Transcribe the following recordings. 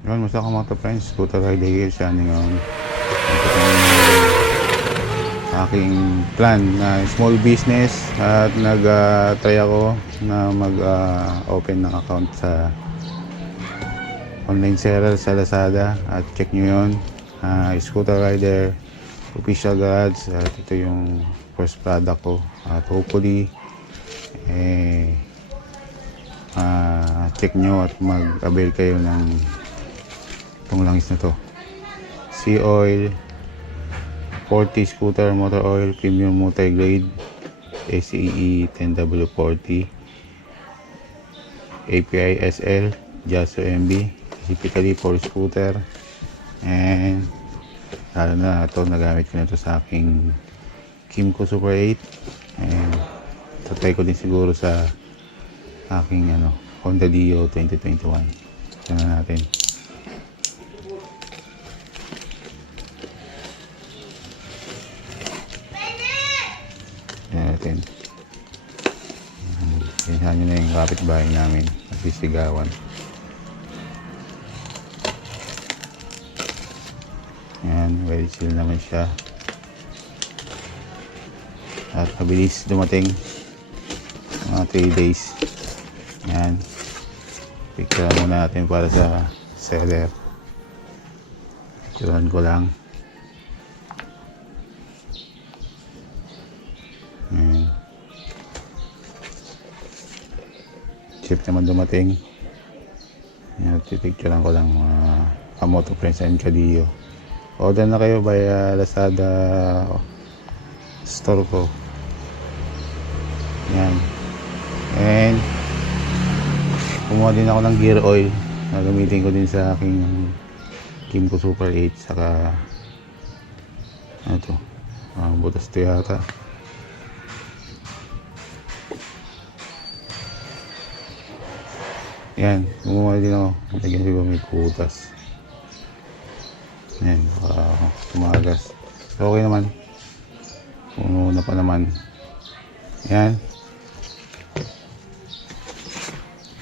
Yun, masa ka mga friends, scooter ride here siya ngayon. Aking plan na small business at nag-try ako na mag-open ng account sa online seller sa Lazada at check nyo yun. Scooter rider official garage at ito yung first product ko at hopefully check nyo at mag-avail kayo ng itong langis na to. Sea oil 40 scooter motor oil premium multi-grade SC8TER API SL Jaso MB specifically for scooter, and lalo na ito nagamit ko na ito sa aking Kimco Super 8, and tatry ko din siguro sa aking Honda Dio 2021. Tignan natin. Tingnan nyo na yung kapitbahay namin at sisigawan. Ayan, very chill naman siya at mabilis dumating, mga 3 days. Ayan, picture muna natin para sa seller. Picturean ko lang. Ayan, chip naman dumating. Ayan, pipicturean ko lang mga kamoto friends and kadio. Order na kayo via Lazada store ko. Yan. And kumuha din ako ng gear oil na gamitin ko din sa aking Kimco Super 8. Saka ano to, butas to yata. Yan, kumuha din ako. Lagyan ko may butas. Yan, tumagas. So, okay naman. Puno na pa naman. Yan.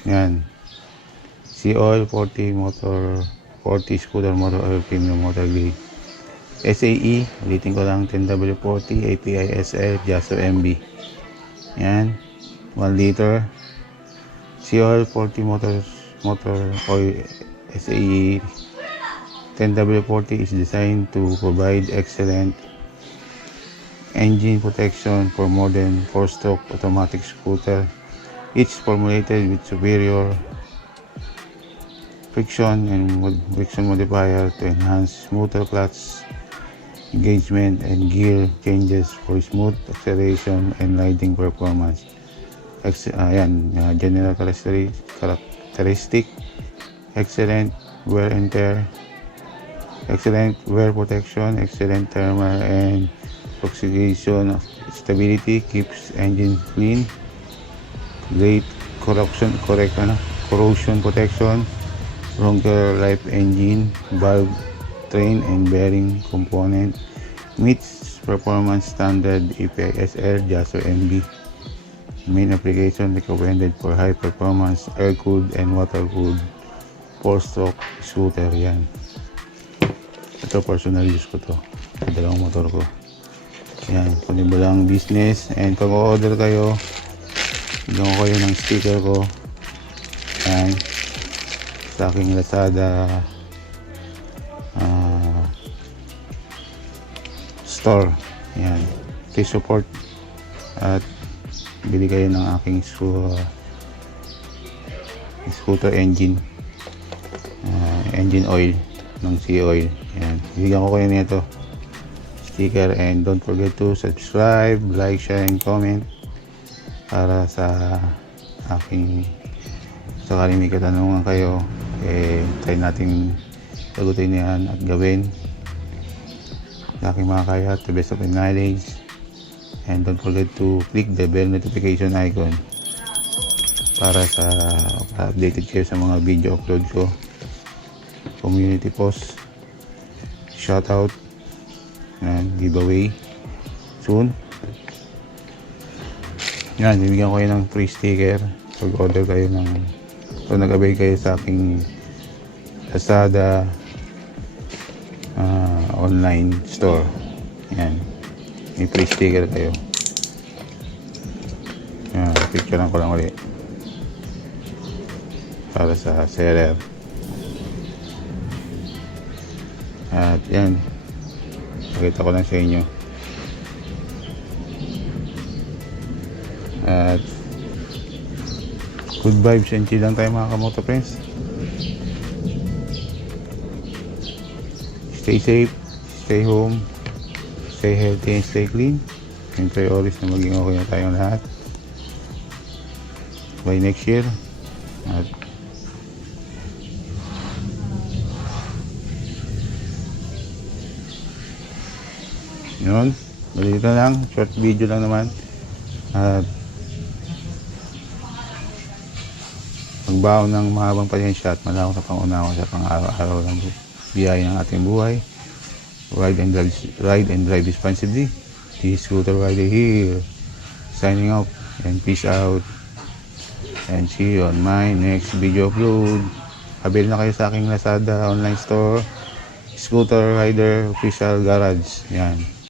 Yan. Sea oil 40 scooter motor oil premium motor grade. SAE, ulitin ko lang, 10W40 API SL Jaso MB. Yan. 1 liter. Sea oil 40 motor oil SAE 10W40 is designed to provide excellent engine protection for modern 4-stroke automatic scooter. It's formulated with superior friction modifier to enhance smoother clutch engagement and gear changes for smooth acceleration and riding performance. General characteristic: excellent wear and tear, excellent wear protection, excellent thermal and oxidation stability, keeps engine clean, great corrosion protection, longer life engine, valve, train and bearing component, meets performance standard API SL Jaso MB. Main application recommended for high performance air-cooled and water-cooled 4-stroke scooter. Yan. Ito personal use ko to sa dalawang motor ko. Yan, kunin mo lang business, and pag order kayo, bigyan ko kayo ng sticker ko. Yan, sa aking Lazada store. Yan, please support at bili kayo ng aking scooter engine oil ng sea oil. Yan, bigyan ko kayo nito sticker, and don't forget to subscribe, like, share and comment para sa aking sakaling may katanungan kayo, try natin sagutin yan at gawin sa aking mga kaya to best of my knowledge. And don't forget to click the bell notification icon para sa updated kayo sa mga video upload ko, community post, shoutout, and giveaway soon. Yan, bibigyan ko kayo ng free sticker pag order kayo ng, so nag-avail kayo sa aking Lazada online store. Yan, may free sticker kayo. Yan, picturean ko lang ulit para sa seller. At yan, pakita ko lang sa inyo. At good vibes and chill lang tayo mga kamoto friends. Stay safe, stay home, stay healthy and stay clean. And pray always na maging okay na tayong lahat by next year. At yun, balito lang, short video lang naman. At magbaon ng mahabang pasensya at malawak sa pangunawa sa pang-araw-araw ng biyaya ng ating buhay. Ride and drive responsibly. This scooter rider here, signing off and peace out. And see you on my next video upload. Habil na kayo sa aking Lazada online store, Scooter Rider Official Garage. Yan.